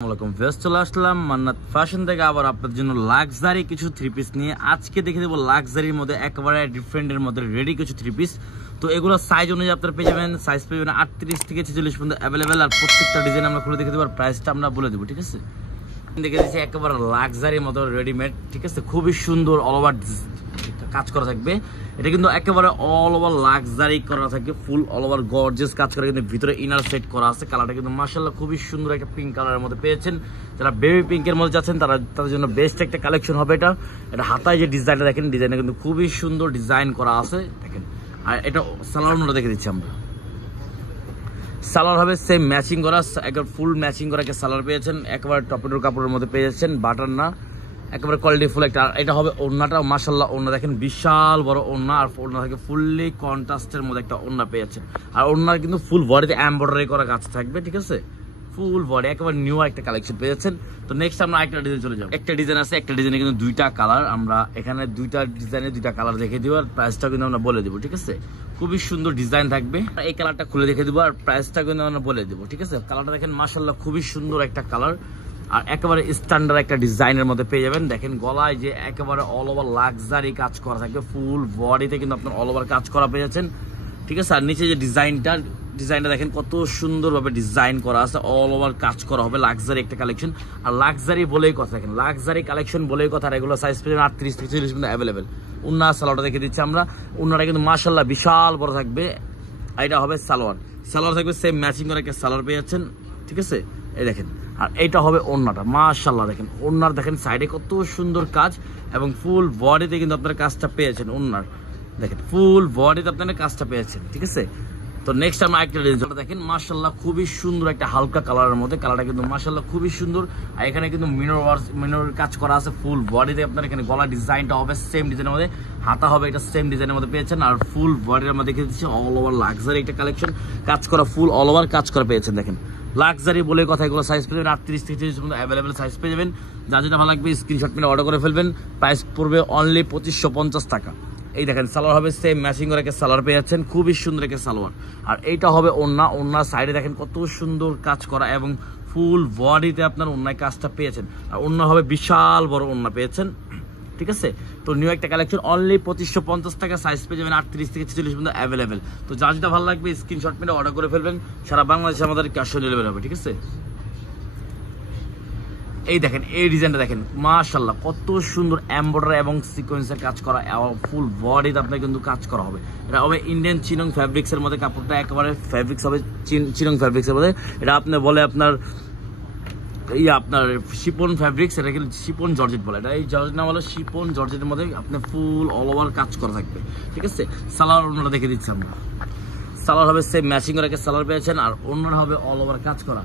আসসালামু আলাইকুম চলে আসলাম মান্নাত ফ্যাশন থেকে আবার আপনাদের জন্য লাক্সারি কিছু থ্রি পিস নিয়ে আজকে দেখে দেবো লাক্সারির মধ্যে একেবারে ডিফারেন্টের মধ্যে রেডি কিছু থ্রি পিস। তো এগুলো সাইজ অনুযায়ী আপনারা পেয়ে যাবেন, সাইজ পেয়ে যাবেন 38 থেকে 46 পর্যন্ত অ্যাভেলেবেল। আর প্রত্যেকটা ডিজাইন আমরা খুলে দেখে দেবো, আর প্রাইসটা আমরা বলে দেবো, ঠিক আছে। দেখে দিচ্ছি একেবারে লাক্সারির মতো রেডিমেড, ঠিক আছে, খুবই সুন্দর অল ওভার কাজ করা থাকবে। এটা কিন্তু একেবারে অল ওভার লাক্সারি করা থাকবে, ফুল অল ওভার গর্জিয়াস কাজ করা, কিন্তু ভিতরে ইনার সেট করা আছে। কালারটা কিন্তু মাশাআল্লাহ খুবই সুন্দর একটা পিঙ্ক কালারের মধ্যে পেয়েছেন। যারা বেবি পিঙ্কের মধ্যে যাচ্ছেন তাদের জন্য বেস্ট একটা কালেকশন হবে এটা। এটা হাতায় যে ডিজাইনটা দেখেন, ডিজাইনটা কিন্তু খুবই সুন্দর ডিজাইন করা আছে দেখেন। আর এটা সালোয়ারটা দেখে দিচ্ছি আমরা, সালোয়ার হবে সেম ম্যাচিং করা, একবার ফুল ম্যাচিং করা একটা সালোয়ার পেয়েছেন। একেবারে টপেটোর কাপড়ের মধ্যে পেয়ে যাচ্ছেন, বাটার না, একেবারে কোয়ালিটি ফুল একটা। এটা হবে ওড়নাটা, মাশাআল্লাহ ওড়না দেখেন বিশাল বড় ওড়না, আর ওড়না থেকে ফুললি কন্ট্রাস্টের মধ্যে একটা ওড়না পেয়ে যাচ্ছেন। আর ওড়নার কিন্তু ফুল বডিতে এমব্রয়ডারি করা কাজ থাকবে, ঠিক আছে, ফুল বডি একেবারে নিউ একটা কালেকশন পেয়ে যাচ্ছেন। তো নেক্সট আমরা একটা ডিজাইন চলে যাবো। একটা ডিজাইন আছে, একটা ডিজাইনে কিন্তু দুইটা কালার, আমরা এখানে দুইটা ডিজাইনে দুইটা কালার দেখে দিব, আর প্রাইসটা কিন্তু আমরা বলে দেবো, ঠিক আছে। খুবই সুন্দর ডিজাইন থাকবে, এই কালারটা খুলে দেখে দেবো, আর প্রাইসটা কিন্তু আমরা বলে দেবো, ঠিক আছে। কালারটা দেখেন মাশাআল্লাহ খুবই সুন্দর একটা কালার, আর একেবারে স্ট্যান্ডার্ড একটা ডিজাইনের মধ্যে পেয়ে যাবেন। দেখেন গলায় যে একেবারে অল ওভার লাক্সারি কাজ করা থাকবে, ফুল বডিতে কিন্তু আপনার অল ওভার কাজ করা পেয়ে যাচ্ছেন, ঠিক আছে। আর নিচে যে ডিজাইনটা দেখেন কত সুন্দরভাবে ডিজাইন করা আছে, অল ওভার কাজ করা হবে, লাক্সারি একটা কালেকশন। আর লাক্সারি বলেই কথা, দেখেন লাক্সারি কালেকশন বলেই কথা। এগুলো সাইজ পেয়ে 38 থেকে 40 পর্যন্ত অ্যাভেলেবেল। উন্না সালোয়ারটা দেখে দিচ্ছি আমরা, উন্নাটা কিন্তু মাশাআল্লাহ বিশাল বড় থাকবে। এটা হবে সালোয়ার থাকবে সেম ম্যাচিং করে একটা সালোয়ার পেয়ে যাচ্ছেন, ঠিক আছে, এই দেখেন। আর এইটা হবে ওড়নাটা, মাশাআল্লাহ দেখেন ওড়নার দেখেন সাইডে কত সুন্দর কাজ, এবং ফুল বডিতে কিন্তু আপনারা কাজটা পেয়েছেন। ওড়নার দেখেন ফুল বডিতে আপনারা কাজটা পেয়েছেন, ঠিক আছে। তো নেক্সট আমরা একটা ডিজাইন দেখেন, মাশাআল্লাহ খুবই সুন্দর একটা হালকা কালারের মধ্যে, কালারটা কিন্তু মাশাআল্লাহ খুবই সুন্দর। আর এখানে কিন্তু মিনর কাজ করা আছে ফুল বডিতে। আপনার এখানে গলা ডিজাইনটা হবে সেম ডিজাইনের মধ্যে, হাতা হবে এটা সেম ডিজাইনের মধ্যে পেয়েছেন। আর ফুল বডির মধ্যে দেখে দিচ্ছি অল ওভার লাক্সারি একটা কালেকশন, কাজ করা ফুল অল ওভার কাজ করা পেয়েছেন। দেখেন লাক্সারি বলে কথা, এগুলো সাইজ পেয়ে যাবেন 38 থেকে 40 পর্যন্ত অ্যাভেলেবেল সাইজ পেয়ে যাবেন। যা যেটা ভালো লাগবে স্ক্রিনশট মেরে অর্ডার করে ফেলবেন, প্রাইস পড়বে অনলি 2550 টাকা। এই দেখেন সালোয়ার হবে সেম ম্যাচিং করে একটা সালোয়ার পেয়ে যাচ্ছেন, খুবই সুন্দর একটা সালোয়ার। আর এইটা হবে ওড়না সাইডে দেখেন কত সুন্দর কাজ করা, এবং ফুল বডিতে আপনার ওড়নায় কাজটা পেয়েছেন। আর ওড়না হবে বিশাল বড় ওড়না পেয়েছেন, ঠিক আছে। তো নিউ একটা কালেকশন অনলি 2550 টাকা, সাইজ পেয়ে যাবেন 38 থেকে 46 পর্যন্ত অ্যাভেলেবেল। তো যা যেটা ভালো লাগবে স্ক্রিনশট মেরে অর্ডার করে ফেলবেন, সারা বাংলাদেশে আমাদের ক্যাশ অন ডেলিভারি হবে, ঠিক আছে। এই দেখেন এই ডিজাইনটা দেখেন মাশাআল্লাহ কত সুন্দর এমব্রয়ডারি এবং সিকোয়েন্সের কাজ করা, ফুল বডিতে আপনার কিন্তু কাজ করা হবে। এটা হবে ইন্ডিয়ান চিনং ফ্যাব্রিক্স এর মধ্যে, কাপড়টা একেবারে ফ্যাব্রিক্স হবে চিনং ফ্যাব্রিক্স এর মধ্যে। এটা আপনি বলে আপনার আপনার শিপন ফ্যাব্রিক্স, এটা কিন্তু শিপন জর্জেট বলে, এটা এই জর্জেট না বলে শিপন জর্জেটের মধ্যে আপনার ফুল অল ওভার কাজ করা থাকবে, ঠিক আছে। সালোয়ার ওড়নাটা দেখে দিচ্ছি আমরা, সালোয়ার হবে সেম ম্যাচিং করে একটা সালোয়ার পেয়েছেন। আর ওড়নাটা হবে অল ওভার কাজ করা,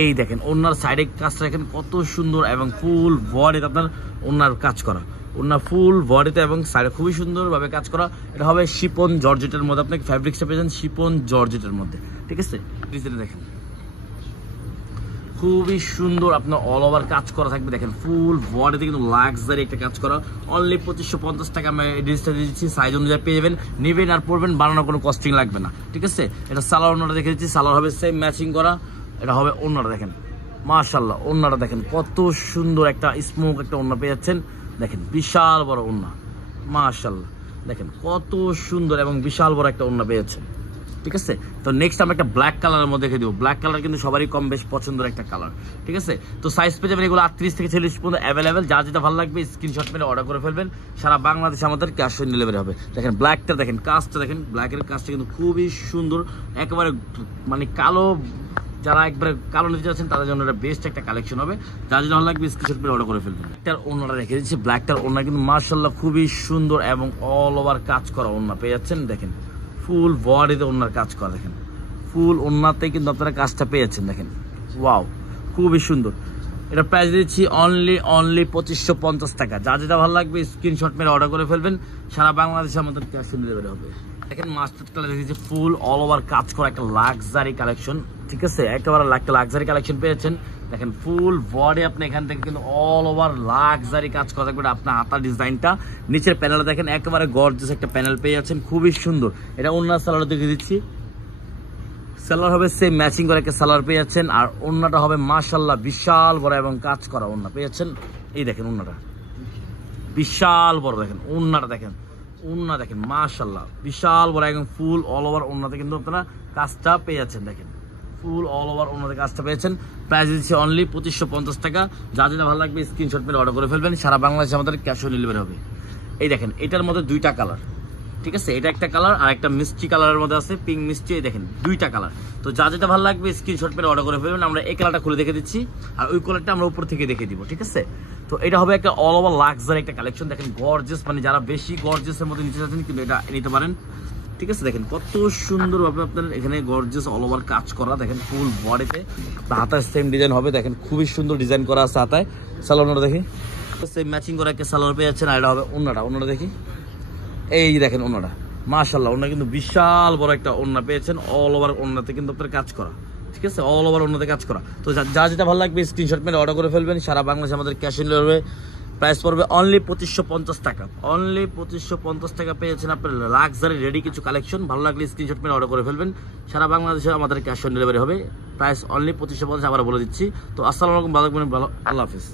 এই দেখেন ওড়নার সাইডে কাজটা দেখেন কত সুন্দর, এবং ফুল বডিতে আপনার ওড়নার কাজ করা, ওড়না ফুল বডিতে এবং সাইডে খুবই সুন্দরভাবে কাজ করা। এটা হবে শিপন জর্জেটের মধ্যে, আপনাকে ফ্যাব্রিক্সটা পেয়েছেন শিপন জর্জেটের মধ্যে, ঠিক আছে। ডিজাইনটা দেখেন খুবই সুন্দর, আপনার অল ওভার কাজ করা থাকবে। দেখেন ফুল বডিতে কিন্তু লাক্সারি একটা কাজ করা, অনলি 2550 টাকা আমি এই ড্রেসটা দিচ্ছি। সাইজ অনুযায়ী পেয়ে যাবেন, নেবেন আর পরবেন, বানানোর কোনো কস্টিং লাগবে না, ঠিক আছে। এটা সালোয়ার ওড়নাটা দেখে দিচ্ছি, সালোয়ার হবে সেম ম্যাচিং করা। এটা হবে ওড়নাটা দেখেন মাশাআল্লাহ, ওড়নাটা দেখেন কত সুন্দর একটা স্মোক একটা ওড়না পেয়ে যাচ্ছেন। দেখেন বিশাল বড় ওড়না, মাশাআল্লাহ দেখেন কত সুন্দর এবং বিশাল বড় একটা ওড়না পেয়ে যাচ্ছেন, ঠিক আছে। তো নেক্সট আমরা একটা ব্ল্যাক কালারের মধ্যে দেখে দিব। ব্ল্যাক কালার কিন্তু সবারই কম বেশ পছন্দের একটা কালার, ঠিক আছে। তো সাইজ পেয়ে যাবেন এগুলো 38 থেকে 40 পর্যন্ত অ্যাভেলেবেল। যা যেটা ভালো লাগবে স্ক্রিনশট মেরে অর্ডার করে ফেলবেন, সারা বাংলাদেশে আমাদের ক্যাশ অন ডেলিভারি হবে। দেখেন ব্ল্যাকটা দেখেন, কাজটা দেখেন, ব্ল্যাকের কাজটা কিন্তু খুবই সুন্দর, একেবারে মানে কালো, যারা একবারে কালো নিতে চাচ্ছেন তাদের জন্য এটা বেস্ট একটা কালেকশন হবে। যা যেটা ভালো লাগবে স্ক্রিনশট মেরে অর্ডার করে ফেলবেন। ব্ল্যাকটার ওড়নাটা রেখে দিচ্ছি, ব্ল্যাকটার ওড়না কিন্তু মাশাআল্লাহ খুবই সুন্দর এবং অল ওভার কাজ করা ওড়না পেয়ে যাচ্ছেন। দেখেন ফুল বডিতে ওড়নার কাজ করা, দেখেন ফুল ওড়নাতে কিন্তু আপনারা কাজটা পেয়েছেন, দেখেন ওয়াও খুবই সুন্দর। এটা প্রাইস দিচ্ছি অনলি 2550 টাকা। যা যেটা ভালো লাগবে স্ক্রিনশট মেরে অর্ডার করে ফেলবেন, সারা বাংলাদেশে আমাদের ক্যাশ অন ডেলিভারি হবে। দেখেন মাস্টার্ড কালার দেখেছি, ফুল অল ওভার কাজ করা একটা লাক্সারি কালেকশন, ঠিক আছে, একেবারে একটা লাক্সারি কালেকশন পেয়েছেন। দেখেন ফুল বডি আপনি এখান থেকে কিন্তু অল ওভার লাক্সারি কাজ করা থাকবে। আপনার হাতার ডিজাইনটা নিচের প্যানেলে দেখেন একেবারে গর্জিয়াস একটা প্যানেল পেয়ে যাচ্ছেন, খুবই সুন্দর। এটা ওড়না সালোয়ার দেখে দিচ্ছি, সালোয়ার হবে সেম ম্যাচিং করে একটা সালোয়ার পেয়ে যাচ্ছেন। আর ওড়নাটা হবে মাশাআল্লাহ বিশাল বড় এবং কাজ করা ওড়না পেয়ে যাচ্ছেন। এই দেখেন ওড়নাটা বিশাল বড়, দেখেন ওড়নাটা দেখেন, ওড়না দেখেন মাশাআল্লাহ বিশাল বড় একদম ফুল অল ওভার ওড়নাতে কিন্তু আপনারা কাজটা পেয়ে যাচ্ছেন। দেখেন ফুল অল ওভার ওড়নাতে কাজটা পেয়েছেন। প্রাইস দিচ্ছি অনলি 2550 টাকা। যা যেটা ভালো লাগবে স্ক্রিনশট মেরে অর্ডার করে ফেলবেন, সারা বাংলাদেশে আমাদের ক্যাশ অন ডেলিভারি হবে। এই দেখেন এটার মধ্যে দুইটা কালার, ঠিক আছে, এটা একটা কালার আর একটা মিষ্টি কালারের মধ্যে আছে, পিঙ্ক মিষ্টি। এই দেখেন দুইটা কালার। তো যা যেটা ভালো লাগবে স্ক্রিনশট মেরে অর্ডার করে ফেলবেন। আমরা এই কালারটা খুলে দেখে দিচ্ছি আর ওই কালারটা আমরা উপর থেকে দেখে দিব, ঠিক আছে। তো এটা হবে একটা অল ওভার লাক্সারি একটা কালেকশন। দেখেন গর্জিয়াস, মানে যারা বেশি গর্জিয়াসের মধ্যে নিতে চাচ্ছেন কিন্তু এটা নিতে পারেন, ঠিক আছে। দেখেন কত সুন্দরভাবে আপনার এখানে গর্জিয়াস অল ওভার কাজ করা, দেখেন ফুল বডিতে। হাতায় সেম ডিজাইন হবে, দেখেন খুবই সুন্দর ডিজাইন করা আছে হাতায়। সালোয়ারটা দেখি সেম ম্যাচিং করা একটা সালোয়ার পেয়ে যাচ্ছেন। আর এটা হবে ওড়নাটা দেখি, এই দেখেন ওড়নাটা মাশাআল্লাহ, ওড়না কিন্তু বিশাল বড় একটা ওড়না পেয়েছেন। অল ওভার ওড়নাতে কিন্তু আপনার কাজ করা, ঠিক আছে, অল ওভার ওড়নাতে কাজ করা। তো যা যেটা ভালো লাগবে স্ক্রিনশট মেরে অর্ডার করে ফেলবেন, সারা বাংলাদেশে আমাদের ক্যাশ অন ডেলিভারি। প্রাইস পড়বে অনলি 2550 টাকা। অনলি 2550 টাকা পেয়েছেন আপনার লাক্সারি রেডি কিছু কালেকশন। ভালো লাগলে স্ক্রিনশট মেরে অর্ডার করে ফেলবেন, সারা বাংলাদেশে আমাদের ক্যাশ অন ডেলিভারি হবে। প্রাইস অনলি 2550, আবার বলে দিচ্ছি। তো আসসালামু আলাইকুম, ভালো থাকবেন, আল্লাহ হাফিজ।